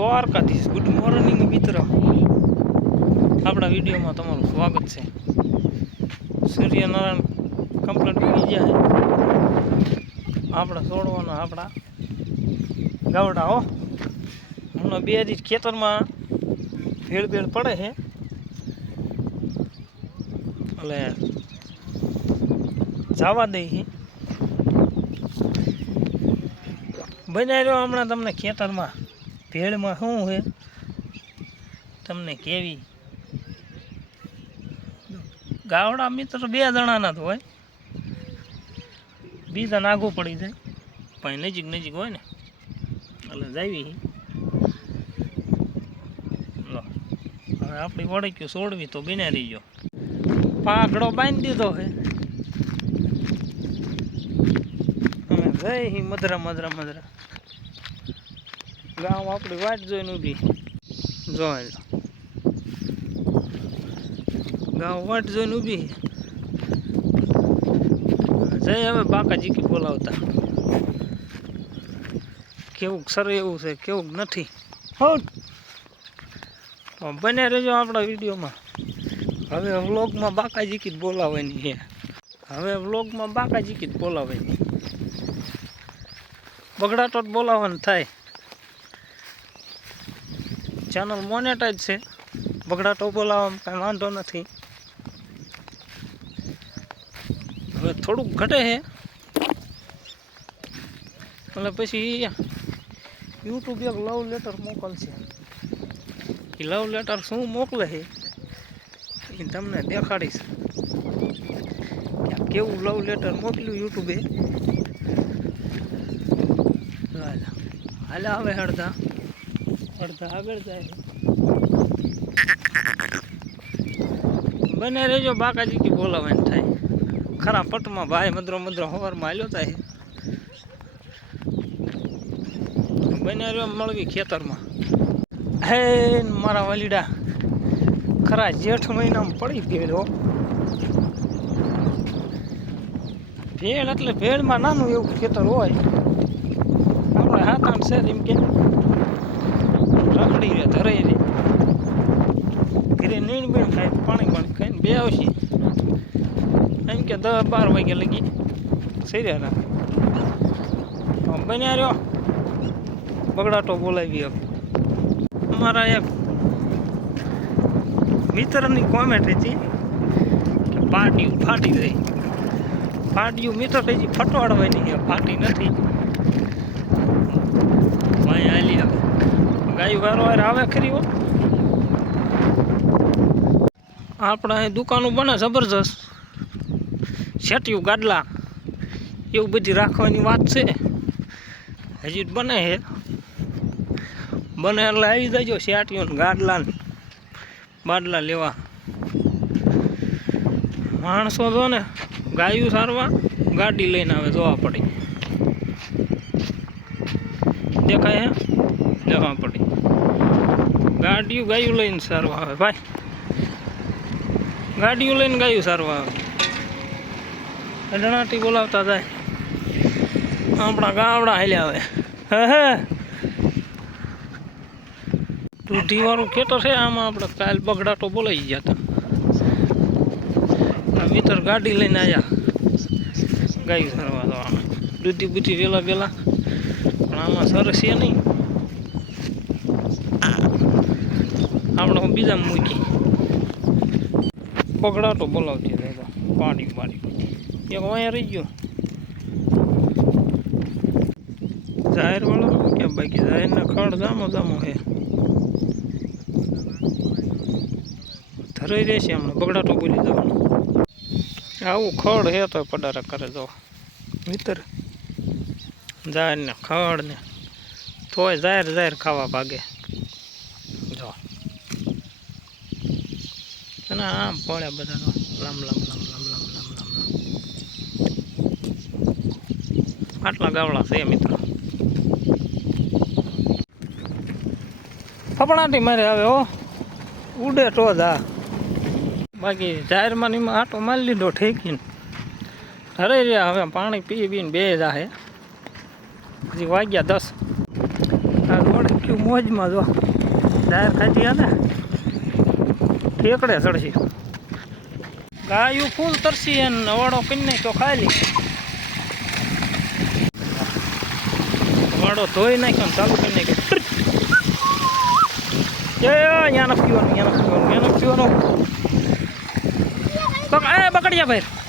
Dwarkadhish good morning મિત્રો, આપણા વિડીયોમાં તમારું સ્વાગત છે. સૂર્યનારાયણ કમ્પ્લીટ ઉગી ગયા છે. આપણે છોડવાના આપણા ગાવડા હો. હમણાં બે દિવસ ખેતરમાં ભેળ પડે છે એટલે જવા દઈ બનાવી રહ્યો. હમણાં તમને ખેતરમાં ભેળમાં શું છે તમને કેવી ગાવડા મિત્ર બે જણાના તો હોય, બીજા નાગું પડી જાય પણ નજીક હોય ને એટલે જાવી. લો હવે આપણી વળક્યું છોડવી તો બિના રહી ગયો. પાઘડો બાંધી દીધો છે. અમે જઈ મધરા ગામ આપણી વાટ જોઈને ઊભી. જોઈ ગામ વાટ જોઈને ઊભી જઈ. હવે બાકાજી કી બોલાવતા કેવું સર એવું છે કેવું નથી. બને રહેજો આપણા વિડીયોમાં. હવે વ્લોગમાં બાકાજી કી બોલાવવાની છે. બગડાટો જ બોલાવવાનું થાય. ચેનલ મોનેટાઈઝ છે, બગડાટો બોલાવવામાં કાંઈ વાંધો નથી. હવે થોડુંક ઘટે છે એટલે પછી યુટ્યુબ એક લવ લેટર મોકલશે. એ લવ લેટર શું મોકલે છે એ તમને દેખાડીશ કે કેવું લવ લેટર મોકલ્યું યુટ્યુબે. હાલે આવે અડધા આગળ જાય. બને રહેજો બાકાજી કી બોલાવાની થાય. ખરા પટમાં ભાઈ મધરો હવારમાં હાલ્યો થાય. બને રહ્યો મળવી ખેતરમાં. હે મારા વાલીડા ખરા જેઠ મહિનામાં પડી ભેળ. ભેળ એટલે ભેળમાં નાનું એવું ખેતર હોય. આપણે હાથાણ છે એમ કે રખડી રહે ધરાઈ રહે. ઘરે નીણ બીણ ખાય પાણી ખાઈને બે આવશે એમ કે 10-12 વાગે લગી સર્યા. બન્યા રહ્યો બગડાટો બોલાવી. અમારા એક મિત્રની કોમેન્ટ હતી કે પાટિયું ફાટી જાય. પાટિયું મિત્ર હજી ફટવાડવાની છે, ફાટી નથી. ભાઈ હાલી આવે ગાયું વારવાર આવે ખરી હો. આપણા અહીં દુકાનો બને જબરજસ્ત. શેટિયું ગાડલા એવું બધી રાખવાની વાત છે. હજી બને છે. બને એટલે આવી જજો શેટિયું ગાડલા બાડલા લેવા. માણસો જો ને ગાયું સારવા ગાડી લઈને આવે જોવા પડી. દેખાય હે લેવા પડી. ગાયું લઈને સારવા આવે ભાઈ. ગાડીઓ લઈને ગાયું સારવા આવે. અડણાટી બોલાવતા જાય. આપણા ગાવડા હાલ્યા આવે. હે દૂધીવાળું ખેતર છે. આમાં આપણે કાલ બગડાટો બોલાવી ગયા હતા. મિત્ર ગાડી લઈને આવ્યા ગાયું સારવા જવાનું. દૂધી બુધી વેલા પણ આમાં સરસ છે નહીં. આપણે બીજા મૂકી બગડાટો બોલાવતી જાય. પાણી એક અહીંયા રહી ગયો. જાહેર વાળો કે બાકી જાહેરના ખડ જામો છે. ધરાઈ રહેશે હમણાં બગડાટો બોલી જવાનું. આવું ખડ હે તો પડારા કરે જો મિત્ર. જાહેરને ખડ ને તોય જાહેર ખાવા ભાગે. જો અને આમ પડ્યા બધા તો લમ આટલા ગાવડા છે મિત્રો. ફપણાટી મારે આવે હો ઉડે તો જા. બાકી જાહેરમાં નીમાં આટો મારી લીધો ઠેકીને હરાઈ રહ્યા. હવે પાણી પીને બે જાહે. હજી વાગ્યા 10. આ રોડ ક્યું મોજમાં જો ડાયર ખાતી ને ઠેકડે ચડશે. ગાયું ફૂલ તરસી અને વાડો કરી નાખ્યો ખાલી. વાડો ધોઈ નાખ્યો ને ચાલુ કરી નાખ્યો. અહીંયા નથી પીવાનું, અહીંયા નથી પીવાનું, અહીંયા નથી પીવાનું. એ બકડિયા ભાઈ